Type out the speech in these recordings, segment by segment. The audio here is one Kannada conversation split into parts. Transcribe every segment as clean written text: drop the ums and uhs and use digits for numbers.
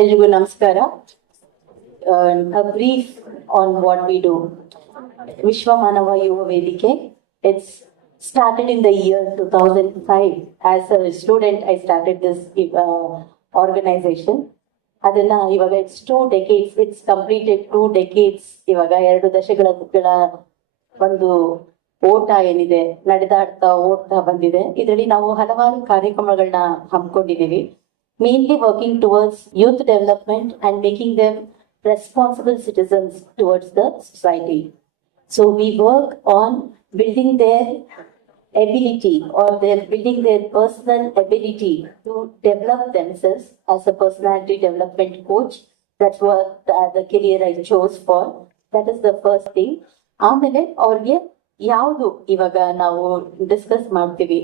ಎಲ್ರಿಗೂ ನಮಸ್ಕಾರ. A brief on what we do. Vishwa Manava Yuva Vedike. It's started in the year 2005. As a student, I started this organization. ಅದನ್ನ ಇವಾಗ it's 2 decades. It's completed 2 decades. ಇವಾಗ 2 ದಶಕಗಳ ಒಂದು ಓಟ ಏನಿದೆ ನಡೆದಾಡ್ತಾ ಓಡ್ತಾ ಬಂದಿದೆ. ಇದರಲ್ಲಿ ನಾವು ಹಲವಾರು ಕಾರ್ಯಕ್ರಮಗಳನ್ನ ಹಮ್ಮಿಕೊಂಡಿದ್ದೀವಿ. Mainly working towards youth development and making them responsible citizens towards the society. So we work on building their ability or building their personal ability to develop themselves as a personality development coach. That's what the career I chose for. That is the first thing. ಆಮೇಲೆ ಅವ್ರಿಗೆ ಯಾವುದು ಇವಾಗ ನಾವು ಡಿಸ್ಕಸ್ ಮಾಡ್ತೀವಿ,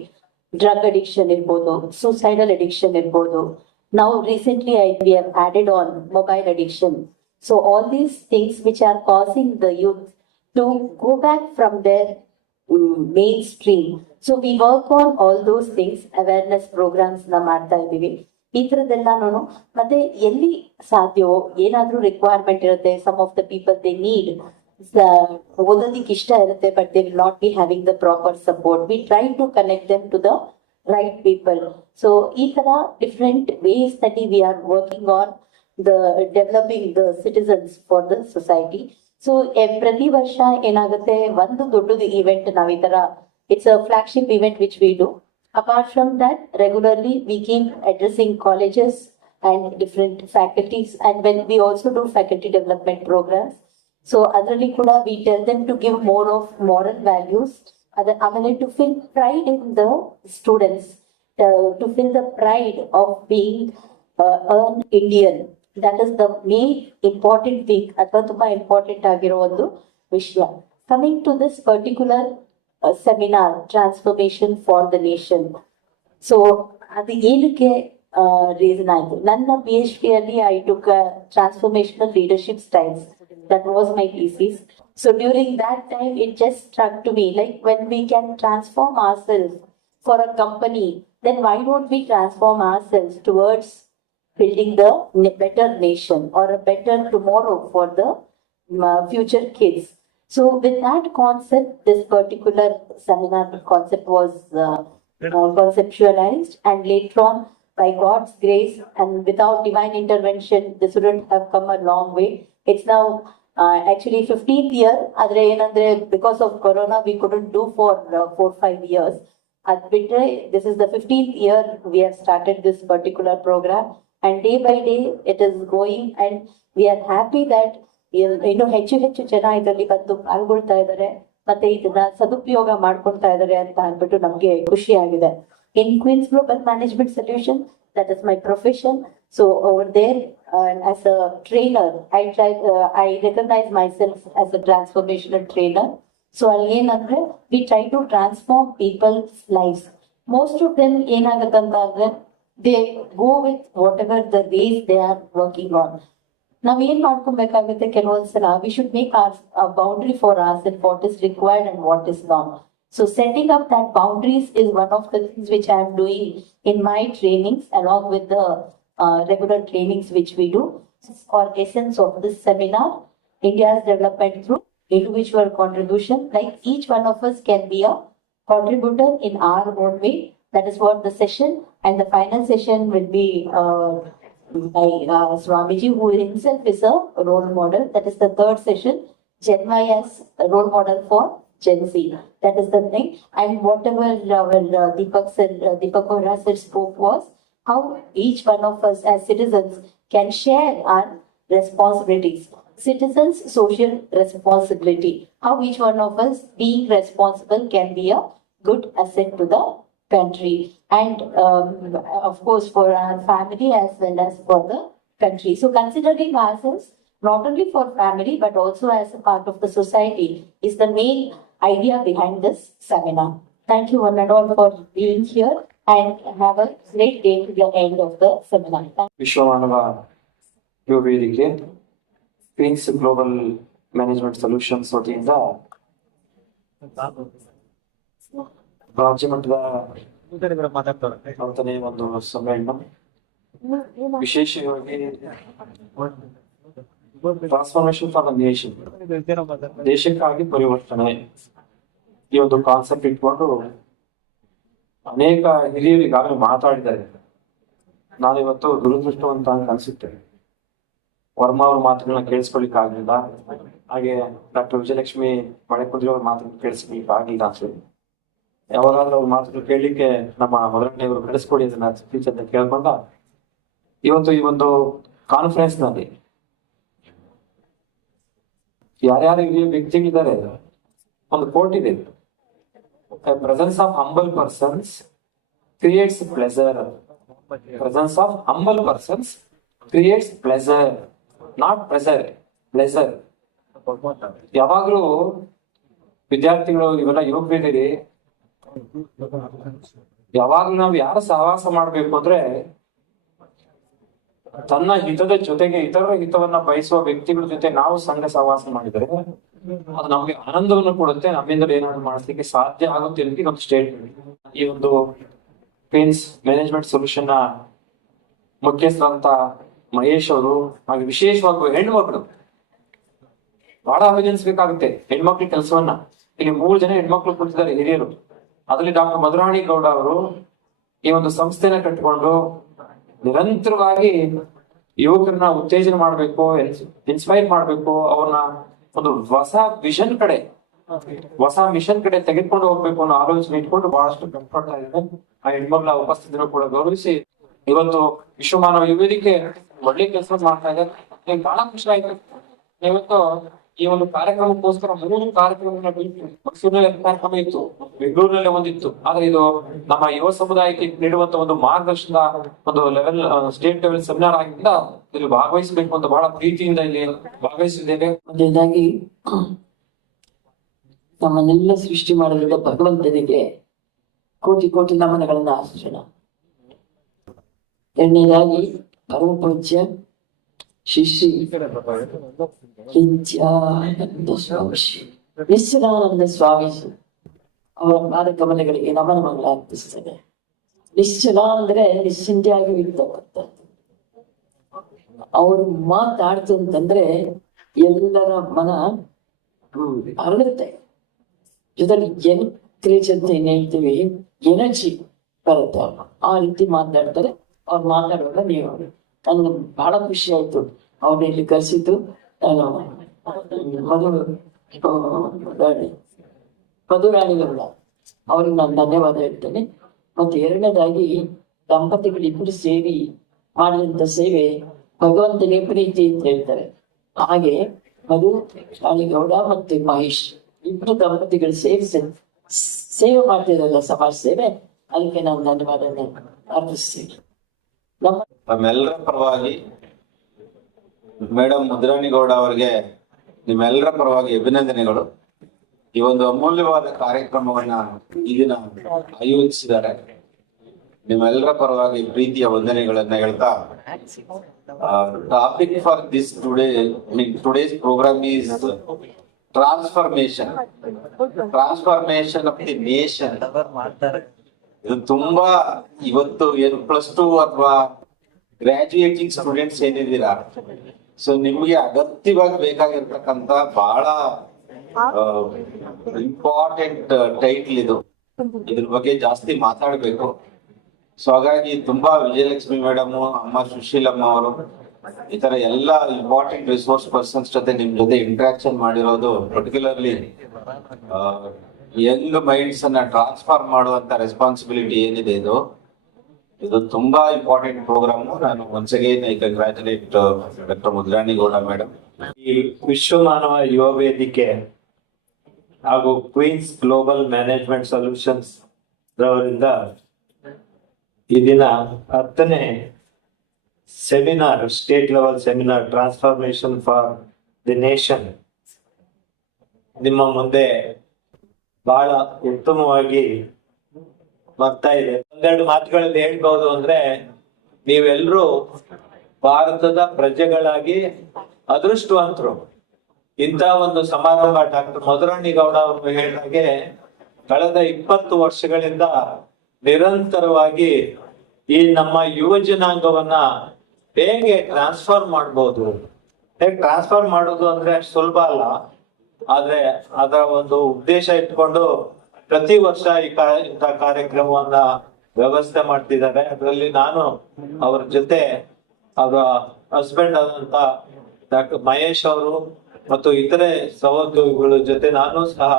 ಡ್ರಗ್ ಅಡಿಕ್ಷನ್ ಇರ್ಬೋದು, ಸೂಸೈಡಲ್ ಅಡಿಕ್ಷನ್ ಇರ್ಬೋದು. Now recently we have added on mobile addiction. So all these things which are causing the youth to go back from their mainstream. So we work on all those things, awareness programs na ಮಾಡ್ತಾ ಇದೀವಿ. ಈ ತರದೆಲ್ಲಾನು ಮತ್ತೆ ಎಲ್ಲಿ ಸಾಧ್ಯವೋ ಏನಾದ್ರೂ ರಿಕ್ವೈರ್ಮೆಂಟ್ ಇರುತ್ತೆ. Some of the people they need ಓದೋದಿಕ್ಕೆ ಇಷ್ಟ ಇರುತ್ತೆ, but they will not be having the proper support. We try to connect them to the right people. So ಈ ತರ different ways that we are working on the developing the citizens for the society. So ಪ್ರತಿ ವರ್ಷ ಏನಾಗುತ್ತೆ, ಒಂದು ದೊಡ್ಡದು event ನಾವು ಈ ತರ, it's a flagship event which we do. Apart from that, regularly we keep addressing colleges and different faculties, and when we also do faculty development programs. So ಅದರಲ್ಲಿ ಕೂಡ we tell them to give more of moral values. ಆಮೇಲೆ to feel pride in the students, to feel the pride of being an Indian. That is the main important thing, ಅಥವಾ ತುಂಬಾ ಇಂಪಾರ್ಟೆಂಟ್ ಆಗಿರೋ ಒಂದು ವಿಷಯ. Coming to this particular seminar, transformation for the nation. So ಅದು ಏನಕ್ಕೆ ರೀಸನ್ ಆಯ್ತು, ನನ್ನ PhD ಅಲ್ಲಿ I took transformational leadership styles. That was my thesis. So during that time, it just struck to me, like when we can transform ourselves for a company, then why don't we transform ourselves towards building the better nation or a better tomorrow for the future kids? So with that concept, this particular seminar concept was conceptualized, and later on, by God's grace and without divine intervention, this wouldn't have come a long way. It's now actually 15th year. Adre enandre because of corona we couldn't do for 4-5 years. This is the 15th year we have started this particular program, and day by day it is going, and we are happy that ಇನ್ನು ಹೆಚ್ಚು ಜನ ಇದರಲ್ಲಿ ಬಂದು ಪಾಲ್ಗೊಳ್ತಾ ಇದ್ದಾರೆ, ಮತ್ತೆ ಇದನ್ನ ಸದುಪಯೋಗ ಮಾಡ್ಕೊಳ್ತಾ ಇದ್ದಾರೆ ಅಂತ ಅಂದ್ಬಿಟ್ಟು ನಮ್ಗೆ ಖುಷಿ ಆಗಿದೆ. In Queens Global Management Solution, that is my profession. So over there, as a trainer, I recognize myself as a transformational trainer. So we try to transform people's lives. Most of them they go with whatever the ways they are working on. Now we should make a boundary for us and what is required and what is not. So setting up that boundaries is one of the things which I am doing in my trainings, along with the regular trainings which we do. For essence of this seminar, India's development through individual contribution. Like each one of us can be a contributor in our own way. That is what the session, and the final session will be by Swamiji, who himself is a role model. That is the third session, Gen Y as a role model for Gen Z. That is the thing. And whatever Deepak Ohra said spoke was how each one of us as citizens can share our responsibilities. Citizens' social responsibility. How each one of us being responsible can be a good asset to the country. And of course for our family as well as for the country. So considering ourselves not only for family but also as a part of the society is the main idea behind this seminar. Thank you one and all for being here, and have a great day to the end of the seminar. Vishwa Manava Yuva Vedike, Queens Global Management Solutions ವತಿಯಿಂದ ರಾಜ್ಯ ಮಟ್ಟದ 4ನೇ ಒಂದು ಸಮ್ಮೇಳನ ವಿಶೇಷವಾಗಿ ಟ್ರಾನ್ಸ್ಫಾರ್ಮೇಶನ್ ಫಾರ್ ದ ನೇಷನ್, ದೇಶಕ್ಕಾಗಿ ಪರಿವರ್ತನೆ, ಈ ಒಂದು ಕಾನ್ಸೆಪ್ಟ್ ಇಟ್ಕೊಂಡು ಅನೇಕ ಹಿರಿಯರು ಈಗಾಗಲೇ ಮಾತಾಡಿದ್ದಾರೆ. ನಾನಿವತ್ತು ದುರದೃಷ್ಟವಂತ ಅಂತ ಅನ್ಸುತ್ತೆ, ವರ್ಮಾ ಅವ್ರ ಮಾತುಗಳನ್ನ ಕೇಳಿಸ್ಕೊಳ್ಲಿಕ್ಕೆ ಆಗ್ಲಿಲ್ಲ, ಹಾಗೆ ಡಾಕ್ಟರ್ ವಿಜಯಲಕ್ಷ್ಮಿ ಮಳೆಕುಂದ್ರಿ ಅವ್ರ ಮಾತುಗಳನ್ನ ಕೇಳಿಸ್ಕೊಳ್ಲಿಕ್ಕೆ ಆಗಿಲ್ಲ ಅನ್ಸುತ್ತೆ. ಯಾವಾಗಾದ್ರೂ ಅವ್ರ ಮಾತುಗಳು ಕೇಳಲಿಕ್ಕೆ ನಮ್ಮ ಮೊದಲನೆಯವರು ಕಳಿಸ್ಕೊಡಿ ಅದನ್ನ ಸ್ಪೀಚ್ ಅಂತ ಕೇಳ್ಕೊಂಡ ಇವತ್ತು ಈ ಒಂದು ಕಾನ್ಫರೆನ್ಸ್ ನಲ್ಲಿ ಯಾರ್ಯಾರು ಹಿರಿಯ ವ್ಯಕ್ತಿಗಳಿದ್ದಾರೆ, ಒಂದು ಕೋಟ್ ಇದೆ, presence of humble persons creates pleasure. Presence of humble persons creates pleasure, not pressure, pleasure. ಯಾವಾಗ್ಲೂ ವಿದ್ಯಾರ್ಥಿಗಳು ಇವೆಲ್ಲ ಯುವಕರಿದ್ದೀರಿ, ಯಾವಾಗ್ಲೂ ನಾವು ಯಾರ ಸಹವಾಸ ಮಾಡ್ಬೇಕು ಅಂದ್ರೆ ತನ್ನ ಹಿತದ ಜೊತೆಗೆ ಇತರರ ಹಿತವನ್ನ ಬಯಸುವ ವ್ಯಕ್ತಿಗಳ ಜೊತೆ ನಾವು ಸಂಘ ಸಹವಾಸ ಮಾಡಿದರೆ ಅದು ನಮ್ಗೆ ಆನಂದವನ್ನು ಕೊಡುತ್ತೆ, ನಮ್ಮಿಂದ ಏನಾದ್ರು ಮಾಡಿಸ್ಲಿಕ್ಕೆ ಸಾಧ್ಯ ಆಗುತ್ತೆ ಅನ್ನೋದಕ್ಕೆ ಒಂದು ಸ್ಟೇಟ್ಮೆಂಟ್. ಈ ಒಂದು ಕ್ವೀನ್ಸ್ ಮ್ಯಾನೇಜ್ಮೆಂಟ್ ಸೊಲ್ಯೂಷನ್ ನ ಮುಖ್ಯಸ್ಥರಂತ ಮಹೇಶ್ ಅವರು, ಹಾಗೆ ವಿಶೇಷವಾಗಿ ಹೆಣ್ಮಕ್ಳು ಬಹಳ ಅಭಿನಂದಿಸಬೇಕಾಗುತ್ತೆ ಹೆಣ್ಮಕ್ಳ ಕೆಲಸವನ್ನ. ಇಲ್ಲಿ 3 ಜನ ಹೆಣ್ಮಕ್ಳು ಕುಳಿತಿದ್ದಾರೆ ಹಿರಿಯರು, ಅದರಲ್ಲಿ ಡಾಕ್ಟರ್ ಮಧುರಾಣಿ ಗೌಡ ಅವರು ಈ ಒಂದು ಸಂಸ್ಥೆನ ಕಟ್ಟಿಕೊಂಡು ನಿರಂತರವಾಗಿ ಯುವಕರನ್ನ ಉತ್ತೇಜನ ಮಾಡ್ಬೇಕು, ಇನ್ಸ್ಪೈರ್ ಮಾಡ್ಬೇಕು, ಅವ್ರನ್ನ ಒಂದು ಹೊಸ ವಿಷನ್ ಕಡೆ, ಹೊಸ ಮಿಷನ್ ಕಡೆ ತೆಗೆದುಕೊಂಡು ಹೋಗ್ಬೇಕು ಅನ್ನೋ ಆಲೋಚನೆ ಇಟ್ಕೊಂಡು ಬಹಳಷ್ಟು ಕಷ್ಟಪಡ್ತಾ ಇದ್ದಾರೆ. ಆ ಹೆಣ್ಮಕ್ಳ ಉಪಸ್ಥಿತಿಯನ್ನು ಕೂಡ ಗೌರವಿಸಿ ಇವತ್ತು ವಿಶ್ವ ಮಾನವ ಯುವ ವೇದಿಕೆ ಒಳ್ಳೆ ಕೆಲಸ ಮಾಡ್ತಾ ಇದೆ. ನಂಗೆ ಬಹಳ ಖುಷಿ ಆಯ್ತು. ಇವತ್ತು ಈ ಒಂದು ಕಾರ್ಯಕ್ರಮಕ್ಕೋಸ್ಕರ 3 ಕಾರ್ಯಕ್ರಮಗಳನ್ನ ಮೈಸೂರಿನಲ್ಲಿ ಕಾರ್ಯಕ್ರಮ ಇತ್ತು, ಬೆಂಗಳೂರಿನಲ್ಲಿ ಒಂದಿತ್ತು. ಆದ್ರೆ ಇದು ನಮ್ಮ ಯುವ ಸಮುದಾಯಕ್ಕೆ ನೀಡುವಂತ ಒಂದು ಮಾರ್ಗದರ್ಶನದ ಒಂದು ಲೆವೆಲ್, ಸ್ಟೇಟ್ ಲೆವೆಲ್ ಸೆಮಿನಾರ್ ಆಗಿದ್ದ ಇಲ್ಲಿ ಭಾಗವಹಿಸಬೇಕು ಅಂತ ಬಹಳ ಪ್ರೀತಿಯಿಂದ ಇಲ್ಲಿ ಭಾಗವಹಿಸಿದ್ದೇವೆ. ಮೊದಲನೇದಾಗಿ ನಮ್ಮನ್ನೆಲ್ಲ ಸೃಷ್ಟಿ ಮಾಡಲಿರುವ ಭಗವಂತನಿಗೆ ಕೋಟಿ ಕೋಟಿ ನಮನಗಳನ್ನ ಅರ್ಪಿಸೋಣ. ಎರಡನೇದಾಗಿ ಪರಮ ಪೂಜ್ಯ ಶ್ರೀ ಶ್ರೀ ನಿತ್ಯಾನಂದ ಸ್ವಾಮೀಜಿ ಅವರ ಪಾದಕಮಲಗಳಿಗೆ ನಮನಗಳು ಅರ್ಪಿಸ್ತೇನೆ. ನಿಶ್ಚಲ ಅಂದ್ರೆ ನಿಶ್ಚಿಂತೆಯಾಗಿ ಇರ್ತಕ್ಕಂಥದ್ದು. ಅವರು ಮಾತಾಡ್ತು ಅಂತಂದ್ರೆ ಎಲ್ಲರ ಮನ ಅರಳುತ್ತೆ. ಜೊತೆಲಿ ಎನ್ಕರೇಜ್ ಅಂತ ಏನ್ ಹೇಳ್ತೀವಿ, ಎನರ್ಜಿ ಬರುತ್ತೆ. ಆ ರೀತಿ ಮಾತಾಡ್ತಾರೆ. ಅವ್ರು ಮಾತಾಡುವಾಗ ನೀವು, ನನ್ಗೆ ಬಹಳ ಖುಷಿ ಆಯ್ತು ಅವ್ರನ್ನ ಇಲ್ಲಿ ಕರೆಸಿದ್ದು. ನಾನು ಮಧುರಾಣಿಗೌಡ ಅವ್ರಿಗೆ ನಾನು ಧನ್ಯವಾದ ಹೇಳ್ತೇನೆ. ಮತ್ತೆ ಎರಡನೇದಾಗಿ ದಂಪತಿಗಳಿಬ್ಬರು ಸೇರಿ ಮಾಡಿದಂತ ಸೇವೆ ಭಗವಂತನೇ ಪ್ರೀತಿ ಅಂತ ಹೇಳ್ತಾರೆ. ಹಾಗೆ ಮಧುರಾಣಿಗೌಡ ಮತ್ತೆ ಮಹೇಶ್ ಇಬ್ಬರು ದಂಪತಿಗಳು ಸೇವೆ ಮಾಡ್ತಿರಲ್ಲ, ಸಮಾಜ ಸೇವೆ, ಅದಕ್ಕೆ ನಾನು ಧನ್ಯವಾದ ಅರ್ಪಿಸ್ತೀನಿ. ನಮ್ಮೆಲ್ಲರ ಪರವಾಗಿ ಮೇಡಮ್ ಮಧುರಾಣಿಗೌಡ ಅವರಿಗೆ ನಿಮ್ಮೆಲ್ಲರ ಪರವಾಗಿ ಅಭಿನಂದನೆಗಳು. ಈ ಒಂದು ಅಮೂಲ್ಯವಾದ ಕಾರ್ಯಕ್ರಮವನ್ನ ಈ ದಿನ ಆಯೋಜಿಸಿದ್ದಾರೆ. ನಿಮ್ಮೆಲ್ಲರ ಪರವಾಗಿ ಪ್ರೀತಿಯ ವಂದನೆಗಳನ್ನ ಹೇಳ್ತಾ, topic for this today's programme is transformation of the nation. ಇದು ತುಂಬಾ ಇವತ್ತು ಏನು +2 ಅಥವಾ ಗ್ರಾಜುಯೇಟಿಂಗ್ ಸ್ಟೂಡೆಂಟ್ಸ್ ಏನಿದ್ದೀರಾ, ಸೊ ನಿಮ್ಗೆ ಅಗತ್ಯವಾಗಿ ಬೇಕಾಗಿರ್ತಕ್ಕಂತ ಬಹಳ ಇಂಪಾರ್ಟೆಂಟ್ ಟೈಟ್ಲ್ ಇದು. ಇದ್ರ ಬಗ್ಗೆ ಜಾಸ್ತಿ ಮಾತಾಡ್ಬೇಕು. ಸೊ ಹಾಗಾಗಿ ತುಂಬಾ ವಿಜಯಲಕ್ಷ್ಮಿ ಮೇಡಮ್, ಅಮ್ಮ ಸುಶೀಲಮ್ಮ ಅವರು, ಈ ತರ ಎಲ್ಲ ಇಂಪಾರ್ಟೆಂಟ್ ರಿಸೋರ್ಸ್ ಪರ್ಸನ್ಸ್ ಜೊತೆ ನಿಮ್ ಜೊತೆ ಇಂಟ್ರಾಕ್ಷನ್ ಮಾಡಿರೋದು, ಪರ್ಟಿಕ್ಯುಲರ್ಲಿ ಯಂಗ್ ಮೈಂಡ್ಸ್ ಅನ್ನ ಟ್ರಾನ್ಸ್ಫಾರ್ಮ್ ಮಾಡುವಂತ ರೆಸ್ಪಾನ್ಸಿಬಿಲಿಟಿ ಏನಿದೆ, ಇದು ತುಂಬಾ ಇಂಪಾರ್ಟೆಂಟ್ ಪ್ರೋಗ್ರಾಮ್. ನಾನು once again I congratulate doctor Madhurani Gowda madam. ಈ ವಿಶ್ವ ಮಾನವ ಯುವ ವೇದಿಕೆ ಹಾಗೂ ಕ್ವೀನ್ಸ್ ಗ್ಲೋಬಲ್ ಮ್ಯಾನೇಜ್ಮೆಂಟ್ ಸೊಲ್ಯೂಷನ್ಸ್ ರವರಿಂದ ಈ ದಿನ 10ನೇ seminar, state level seminar transformation for the nation ನಿಮ್ಮ ಮುಂದೆ ಬಹಳ ಉತ್ತಮವಾಗಿ ಬರ್ತಾ ಇದೆ. ಒಂದೆರಡು ಮಾತುಗಳಲ್ಲಿ ಹೇಳ್ಬಹುದು ಅಂದ್ರೆ, ನೀವೆಲ್ಲರೂ ಭಾರತದ ಪ್ರಜೆಗಳಾಗಿ ಅದೃಷ್ಟವಂತರು. ಇಂಥ ಒಂದು ಸಮಾರಂಭ ಡಾಕ್ಟರ್ ಮಧುರಾಣಿಗೌಡ ಅವರು ಹೇಳಿದಾಗೆ ಕಳೆದ 20 ವರ್ಷಗಳಿಂದ ನಿರಂತರವಾಗಿ ಈ ನಮ್ಮ ಯುವ ಜನಾಂಗವನ್ನ ಹೇಗೆ ಟ್ರಾನ್ಸ್ಫರ್ ಮಾಡ್ಬೋದು, ಹೇಗೆ ಟ್ರಾನ್ಸ್ಫರ್ ಮಾಡೋದು ಅಂದ್ರೆ ಅಷ್ಟು ಸುಲಭ ಅಲ್ಲ. ಆದ್ರೆ ಅದರ ಒಂದು ಉದ್ದೇಶ ಇಟ್ಕೊಂಡು ಪ್ರತಿ ವರ್ಷ ಇಂಥ ಕಾರ್ಯಕ್ರಮವನ್ನ ವ್ಯವಸ್ಥೆ ಮಾಡ್ತಿದ್ದಾರೆ. ಅದರಲ್ಲಿ ನಾನು ಅವ್ರ ಜೊತೆ ಅವರ ಹಸ್ಬೆಂಡ್ ಆದಂತ ಡಾಕ್ಟರ್ ಮಹೇಶ್ ಅವರು ಮತ್ತು ಇತರೆ ಸಹೋದ್ಯೋಗಿಗಳ ಜೊತೆ ನಾನು ಸಹ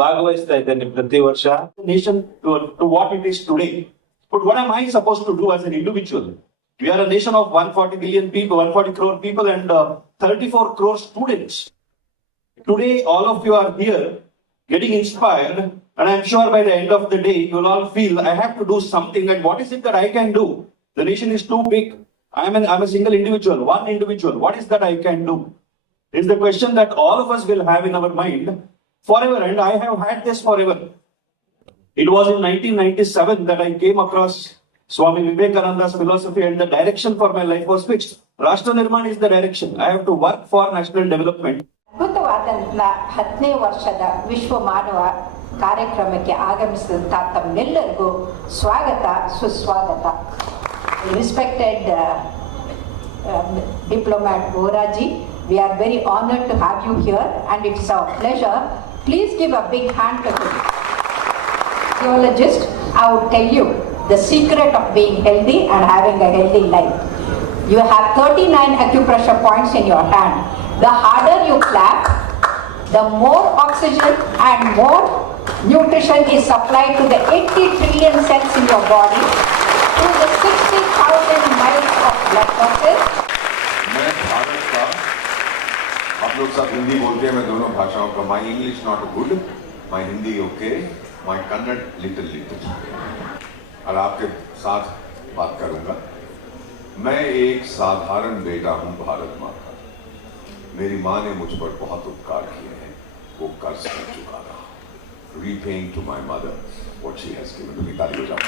ಭಾಗವಹಿಸ್ತಾ ಇದ್ದೇನೆ ಪ್ರತಿ ವರ್ಷ. Nation to what it is today. But what am I supposed to do as an individual? We are a nation of 140 billion people, 140 crore people, and 34 crore students. Today, all of you are here getting inspired, and I'm sure by the end of the day, you'll all feel I have to do something. And what is it that I can do? The nation is too big. I'm a single individual, one individual. What is that I can do? Is the question that all of us will have in our mind forever, and I have had this forever. It was in 1997 that I came across Swami Vivekananda's philosophy, and the direction for my life was fixed. Rashtra Nirman is the direction. I have to work for national development. ಅದ್ಭುತವಾದಂಥ 10ನೇ ವರ್ಷದ ವಿಶ್ವ ಮಾನವ ಕಾರ್ಯಕ್ರಮಕ್ಕೆ ಆಗಮಿಸಿದಂಥ ತಮ್ಮೆಲ್ಲರಿಗೂ ಸ್ವಾಗತ, ಸುಸ್ವಾಗತ. Respected Diplomat Voraji, we are very honored to have you here and it's our pleasure. Please give a big hand to him. Geologist, I would tell you the secret of being healthy and having a healthy life. You have 39 acupressure points in your hand. The harder you clap, the more oxygen and more nutrition is supplied to the 80 trillion cells in your body through the 60,000 miles of blood vessels. मैं भारत का, आप लोग सब हिंदी बोलते हैं, मैं दोनों भाषाओं का. My English not good, my Hindi okay, my Kannada little little, और आपके साथ बात करूंगा. मैं एक साधारण बेटा हूं भारत माँ का. मेरी माँ ने मुझ पर बहुत उपकार किए हैं, वो कर्ज कर चुका रहा. Repaying to my mother what she has given to me. ताली बजाओ.